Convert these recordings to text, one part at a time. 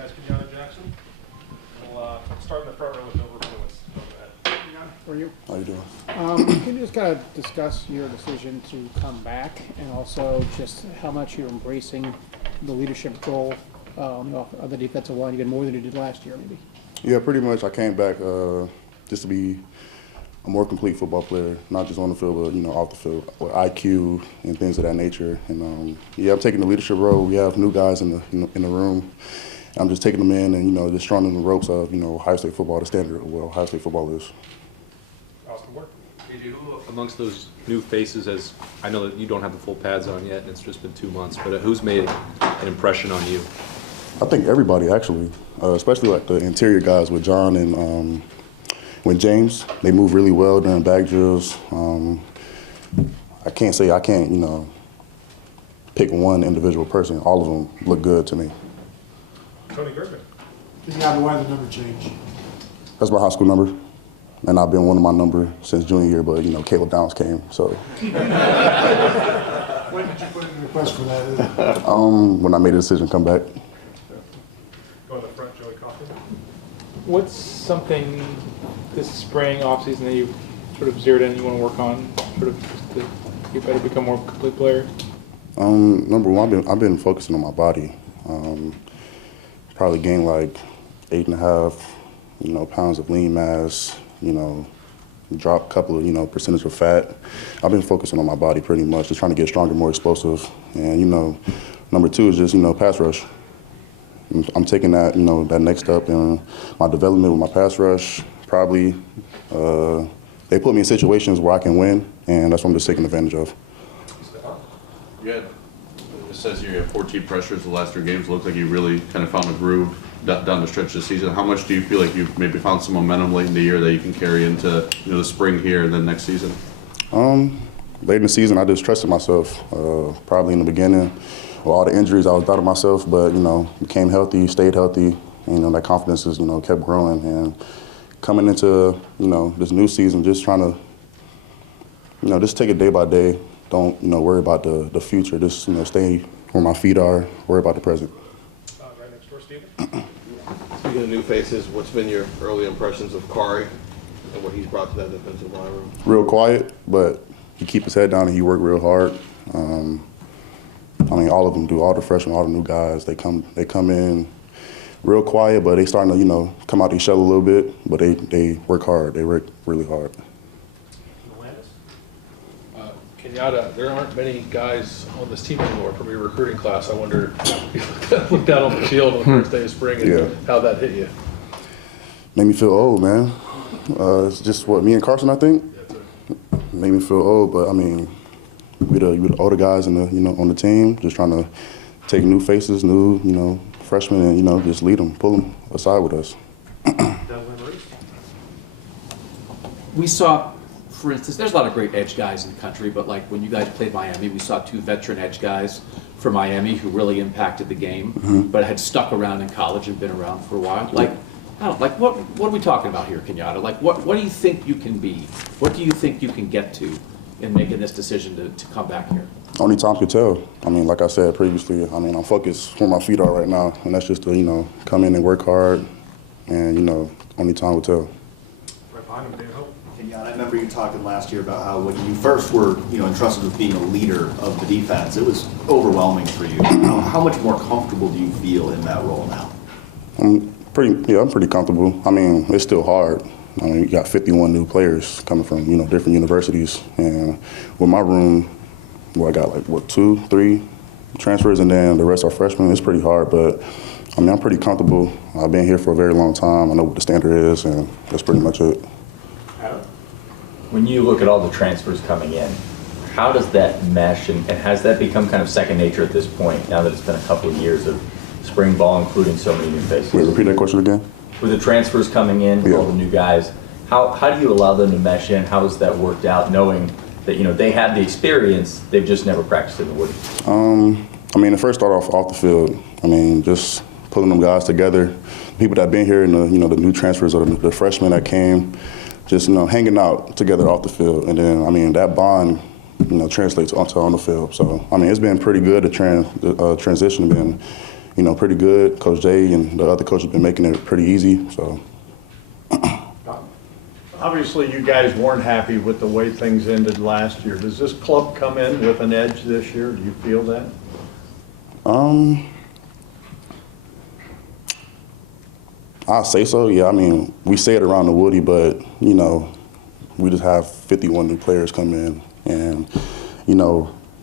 guys, Kenyatta Jackson. We'll start in the front row with no influence. For you. How you doing? Can you just kind of discuss your decision to come back and also just how much you're embracing the leadership role of the defensive line even more than you did last year, maybe? Yeah, pretty much. I came back just to be a more complete football player, not just on the field, but off the field, with IQ and things of that nature. And yeah, I'm taking the leadership role. We have new guys in the room. I'm just taking them in and just showing them the ropes of Ohio State football, the standard of what Ohio State football is. Who amongst those new faces, as I know that you don't have the full pads on yet, and it's just been 2 months, but who's made an impression on you? I think everybody, actually, especially like the interior guys with John and with James. They move really well during back drills. I can't pick one individual person. All of them look good to me. Tony Griffin. Why the number change? That's my high school number. And I've been one of my number since junior year, but Caleb Downs came, so. When did you put in a request for that? When I made a decision to come back. Go in the front, Joey Coffey. What's something this spring offseason that you sort of zeroed in you want to work on, sort of just to get better, become more of a complete player? Number one, I've been focusing on my body. Probably gained like 8.5, pounds of lean mass. Drop a couple of, percentage of fat. I've been focusing on my body pretty much, just trying to get stronger, more explosive. And, number two is just, pass rush. I'm taking that, that next step in my development with my pass rush. Probably, they put me in situations where I can win, and that's what I'm just taking advantage of. Yeah, it says here you have 14 pressures the last 3 games. Looks like you really kind of found a groove down the stretch of the season. How much do you feel like you've maybe found some momentum late in the year that you can carry into the spring here and then next season? Late in the season, I just trusted myself. Probably in the beginning, with all the injuries, I was doubting myself, but became healthy, stayed healthy, and that confidence is kept growing. And coming into this new season, just trying to just take it day by day. Don't worry about the future. Just stay where my feet are. Worry about the present. Right next door, Steven. Speaking of new faces, what's been your early impressions of Kari and what he's brought to that defensive line room? Real quiet, but he keep his head down and he work real hard. All of them do. All the freshmen, all the new guys, they come in real quiet, but they starting to come out their shell a little bit. But they work hard. They work really hard. Kenyatta, there aren't many guys on this team anymore from your recruiting class. I wonder if you looked out on the field on the first day of spring and how that hit you. Made me feel old, man. It's just me and Carson, I think. Made me feel old, but we the older guys in on the team, just trying to take new faces, new freshmen, and just lead them, pull them aside with us. We saw, for instance, there's a lot of great edge guys in the country, but like when you guys played Miami, we saw 2 veteran edge guys for Miami who really impacted the game, but had stuck around in college and been around for a while. What are we talking about here, Kenyatta? Like, what do you think you can be? What do you think you can get to in making this decision to come back here? Only time can tell. Like I said previously, I'm focused where my feet are right now, and that's just to, come in and work hard, and, only time will tell. Right behind him, Dan Hope. Kenyatta, I remember you talking last year about how when you first were, entrusted with being a leader of the defense, it was overwhelming for you. How much more comfortable do you feel in that role now? I'm pretty comfortable. It's still hard. You got 51 new players coming from, different universities. And with my room, I got 2, 3 transfers, and then the rest are freshmen. It's pretty hard, but I'm pretty comfortable. I've been here for a very long time. I know what the standard is, and that's pretty much it. When you look at all the transfers coming in, how does that mesh, and has that become kind of second nature at this point, now that it's been a couple of years of spring ball, including so many new faces? Wait, repeat that question again? With the transfers coming in, with all the new guys, how do you allow them to mesh in? How has that worked out, knowing that they have the experience, they've just never practiced in the woods? It first started off the field. Just pulling them guys together, people that been here, and the new transfers or the freshmen that came, just hanging out together off the field, and then that bond translates onto on the field. So it's been pretty good. The transition been pretty good. Coach Jay and the other coach have been making it pretty easy. So. Obviously, you guys weren't happy with the way things ended last year. Does this club come in with an edge this year? Do you feel that? I'll say so, yeah. I mean, we say it around the Woody, but, we just have 51 new players come in. And,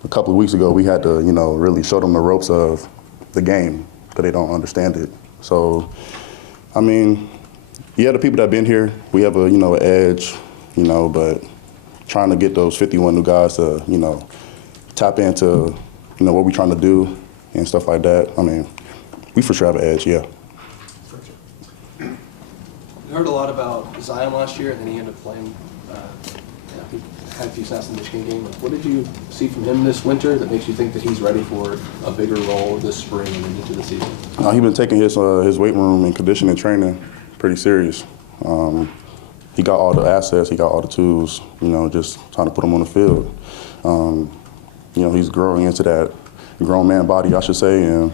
a couple of weeks ago, we had to, really show them the ropes of the game because they don't understand it. So, I mean, yeah, the people that have been here, we have an edge, but trying to get those 51 new guys to, tap into, what we're trying to do and stuff like that. I mean, we for sure have an edge, yeah. We heard a lot about Zion last year, and then he ended up playing. He had a few snaps in the Michigan game. What did you see from him this winter that makes you think that he's ready for a bigger role this spring and into the season? He's been taking his weight room and conditioning training pretty serious. He got all the assets, he got all the tools, just trying to put them on the field. He's growing into that grown man body, I should say, and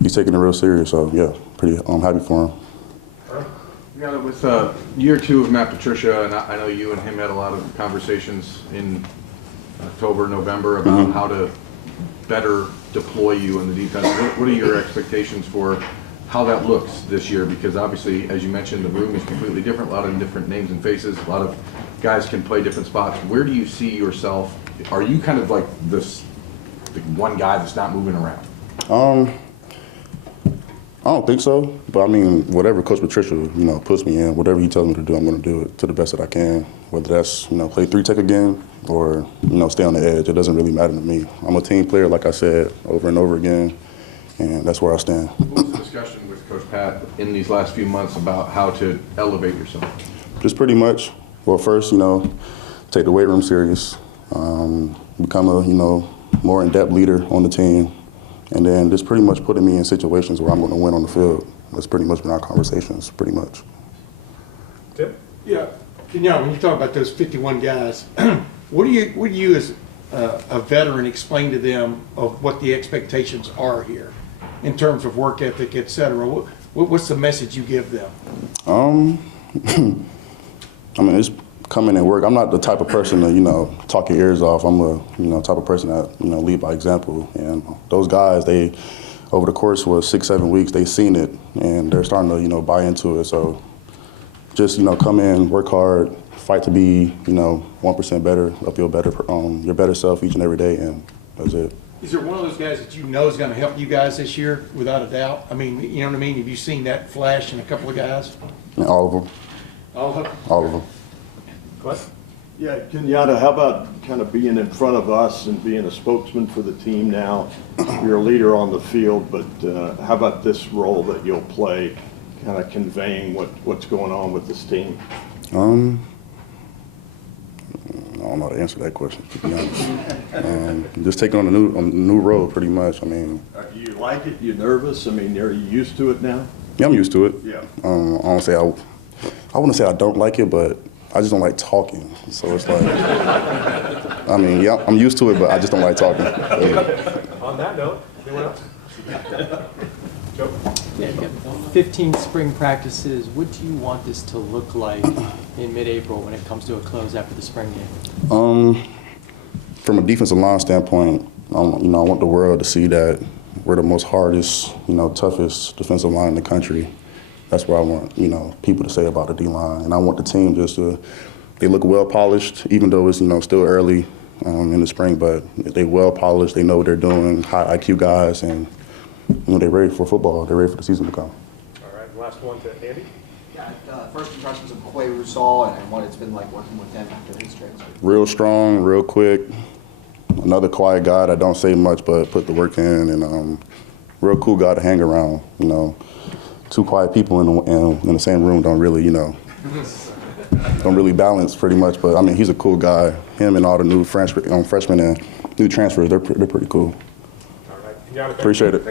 he's taking it real serious. So, yeah, pretty happy for him. Yeah, with year 2 of Matt Patricia, and I know you and him had a lot of conversations in October, November about how to better deploy you in the defense. What are your expectations for how that looks this year? Because obviously, as you mentioned, the room is completely different, a lot of different names and faces, a lot of guys can play different spots. Where do you see yourself? Are you kind of like this one guy that's not moving around? I don't think so, but I mean, whatever Coach Patricia, puts me in, whatever he tells me to do, I'm going to do it to the best that I can. Whether that's, play 3-tech again or, stay on the edge, it doesn't really matter to me. I'm a team player, like I said, over and over again, and that's where I stand. What was the discussion with Coach Pat in these last few months about how to elevate yourself? Just pretty much, well, first, take the weight room serious, become a, more in-depth leader on the team. And then just pretty much putting me in situations where I'm going to win on the field. That's pretty much been our conversations, pretty much. Tim? Yeah, Kenyatta, when you talk about those 51 guys, what do you as a veteran explain to them of what the expectations are here in terms of work ethic, et cetera? What's the message you give them? I mean, it's come in and work. I'm not the type of person to, talk your ears off. I'm a, type of person that, lead by example. And those guys, they, over the course of 6-7 weeks, they've seen it and they're starting to, buy into it. So just, come in, work hard, fight to be, 1% better, up your better self each and every day, and that's it. Is there one of those guys that is going to help you guys this year, without a doubt? I mean, you know what I mean? Have you seen that flash in a couple of guys? And all of them. All of them? All of them. What? Yeah, Kenyatta, how about kind of being in front of us and being a spokesman for the team now? You're a leader on the field, but how about this role that you'll play, kind of conveying what's going on with this team? I don't know how to answer that question, to be honest. Just taking on a new role, pretty much. I mean, Do you like it? You nervous? I mean, are you used to it now? Yeah, I'm used to it. Yeah. I wouldn't say I don't like it, but I just don't like talking. So it's like, I mean, yeah, I'm used to it, but I just don't like talking. On that note, anyone else? Joe? Yeah, you got 15 spring practices. What do you want this to look like in mid-April when it comes to a close after the spring game? From a defensive line standpoint, I want the world to see that we're the most hardest, toughest defensive line in the country. That's what I want, people to say about the D-line. And I want the team they look well polished, even though it's, still early in the spring, but they well polished, they know what they're doing, high IQ guys, and, they're ready for football. They're ready for the season to come. All right, last one to Andy. Yeah, first impressions of Quay Rusal and what it's been like working with him after his transfer. Real strong, real quick. Another quiet guy that don't say much but put the work in, and real cool guy to hang around, Two quiet people in the same room don't really, don't really balance pretty much. But I mean, he's a cool guy. Him and all the new freshmen and new transfers, they're pretty cool. All right. Appreciate it.